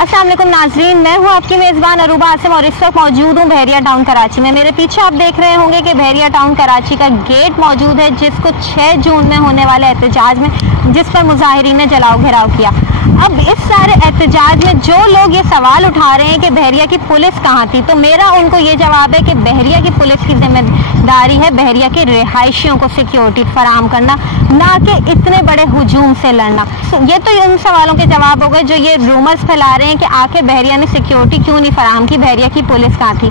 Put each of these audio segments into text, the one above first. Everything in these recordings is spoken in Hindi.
अस्सलाम वालेकुम नाजरीन, मैं हूँ आपकी मेज़बान अरूबा आसिम और इस वक्त मौजूद हूँ बहरिया टाउन कराची में। मेरे पीछे आप देख रहे होंगे कि बहरिया टाउन कराची का गेट मौजूद है, जिसको 6 जून में होने वाले एहतजाज में जिस पर मुजाहिरीन ने जलाओ घेराव किया। अब इस सारे एहतजाज में जो लोग ये सवाल उठा रहे हैं कि बहरिया की पुलिस कहाँ थी, तो मेरा उनको ये जवाब है कि बहरिया की पुलिस की जिम्मेदारी है बहरिया के रिहायशियों को सिक्योरिटी फराहम करना, ना कि इतने बड़े हुजूम से लड़ना। ये तो उन सवालों के जवाब हो गए जो ये रूमर्स फैला रहे हैं कि आखिर बहरिया ने सिक्योरिटी क्यों नहीं फराहम की, बहरिया की पुलिस कहाँ थी।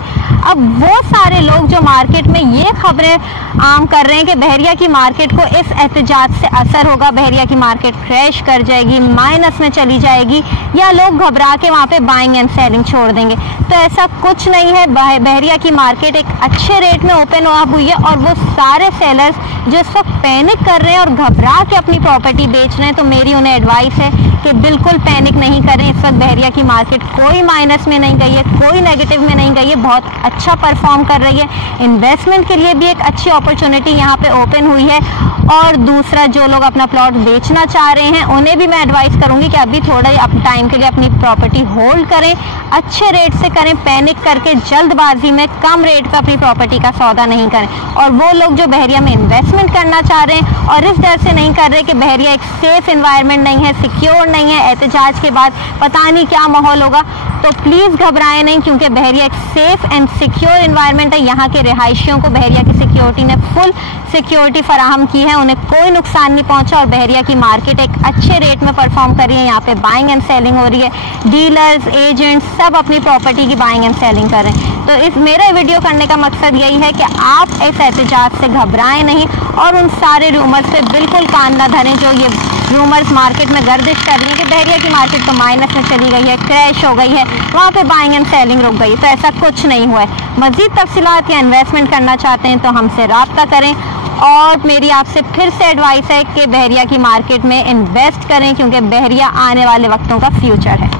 अब वो सारे लोग जो मार्केट में ये खबरें आम कर रहे हैं कि बहरिया की मार्केट को इस एहतजाज से असर होगा, बहरिया की मार्केट क्रैश कर जाएगी, माइनस में चली जाएगी, या लोग घबरा के वहाँ पे बाइंग एंड सेलिंग छोड़ देंगे, तो ऐसा कुछ नहीं है। बहरिया की मार्केट एक अच्छे रेट में ओपन हुई है और वो सारे सेलर्स जो इस वक्त पैनिक कर रहे हैं और घबरा के अपनी प्रॉपर्टी बेच रहे हैं, तो मेरी उन्हें एडवाइस है कि बिल्कुल पैनिक नहीं करें। इस वक्त बहरिया की मार्केट कोई माइनस में नहीं गई है, कोई नेगेटिव में नहीं गई है, बहुत अच्छा परफॉर्म कर रही है। इन्वेस्टमेंट के लिए भी एक अच्छी अपॉर्चुनिटी यहाँ पे ओपन हुई है। और दूसरा, जो लोग अपना प्लॉट बेचना चाह रहे हैं उन्हें भी मैं एडवाइस करूंगी कि अभी थोड़ा टाइम के लिए अपनी प्रॉपर्टी होल्ड करें, अच्छे रेट से करें, पैनिक करके जल्दबाजी में कम रेट पर अपनी प्रॉपर्टी का सौदा नहीं करें। और वो लोग जो बहरिया में इन्वेस्टमेंट करना चाह रहे हैं और इस डर से नहीं कर रहे कि बहरिया एक सेफ इन्वायरमेंट नहीं है, सिक्योर नहीं है, एहतजाज के बाद पता नहीं क्या माहौल होगा, तो प्लीज़ घबराएं नहीं, क्योंकि बहरिया एक सेफ एंड सिक्योर इन्वायरमेंट है। यहाँ के रिहायशियों को बहरिया की सिक्योरिटी ने फुल सिक्योरिटी फराहम की है, उन्हें कोई नुकसान नहीं पहुंचा और बहरिया की मार्केट एक अच्छे रेट में परफॉर्म कर रही है। यहाँ पे बाइंग एंड सेलिंग हो रही है, डीलर्स, एजेंट्स सब अपनी प्रॉपर्टी की बाइंग एंड सेलिंग कर रहे हैं। तो इस मेरा वीडियो करने का मकसद यही है कि आप इस एहतजाज से घबराएं नहीं और उन सारे रूमर्स पे बिल्कुल कान न धरें जो ये रूमर्स मार्केट में गर्दिश कर रही है कि बहरिया की मार्केट तो माइनस में चली गई है, क्रैश हो गई है, वहाँ पे बाइंग एंड सेलिंग रुक गई। तो ऐसा कुछ नहीं हुआ है। मज़ीद तफसीलात या इन्वेस्टमेंट करना चाहते हैं तो हमसे रब्ता करें। और मेरी आपसे फिर से एडवाइस है कि बहरिया की मार्केट में इन्वेस्ट करें, क्योंकि बहरिया आने वाले वक्तों का फ्यूचर है।